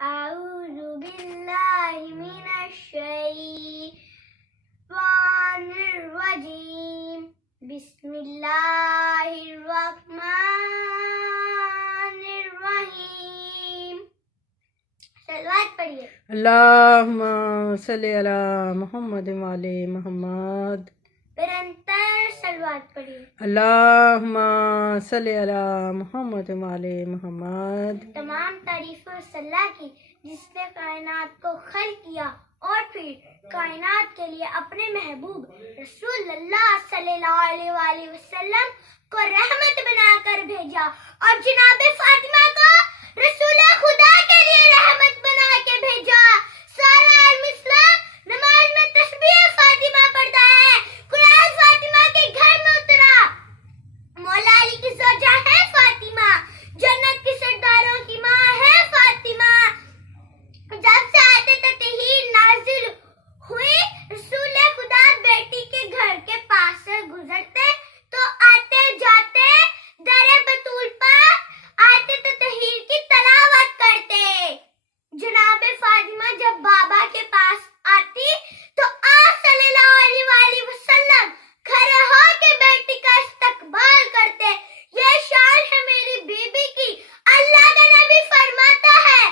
أعوذ بالله من الشيطان الرجيم بسم الله الرحمن الرحيم. صلوات پڑھیے. اللہم صلی علی محمد وعلی محمد. برنتر صلوات پڑھیے. اللہم صلی علی محمد وعلی محمد. تمام تعریف اس اللہ کی جس نے کائنات کو خلق کیا اور پھر کائنات کے لیے اپنے محبوب رسول اللہ صلی اللہ علیہ وآلہ وسلم کو رحمت بنا کر بھیجا اور جناب فاطمہ کو رسول خدا کے لیے رحمت بنا کے بھیجا. سارا عالم اسلام نماز میں تسبیح فاطمہ پڑھتا ہے. قرآن فاطمہ کے گھر میں اترا. مولا علی کی زوجہ ہے فاطمہ. جنت کے سرداروں کی ماں ہے فاطمہ. جب سے آیت تطہیر نازل ہوئی رسول خدا بیٹی کے گھر کے پاس سے گزرتے تو آتے جاتے در بطول پر آیت تطہیر کی تلاوت کرتے. جناب فاطمہ جب بابا کے پاس آتی تو آپ صلی اللہ علیہ وآلہ وسلم کھڑے ہو کے بیٹی کا استقبال کرتے. یہ شان ہے میری بیوی کی. اللہ کا نبی فرماتا ہے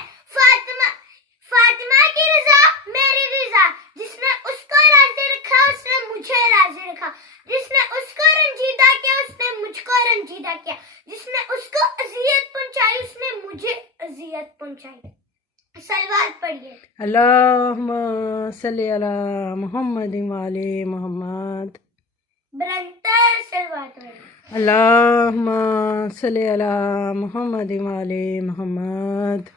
فاطمہ کی رضا میری رضا. جس نے اس کو راضی رکھا اس نے مجھے راضی رکھا. جس نے اس کو رنجیدہ کیا اس نے مجھ کو رنجیدہ کیا. جس نے اس کو اذیت پہنچائی اس نے مجھے اذیت پہنچائی. صلوات پڑھیے. اللہم صلی علی محمد وعلی محمد. برنتر صلوات پڑھیے. اللہم صلی علی محمد وعلی محمد.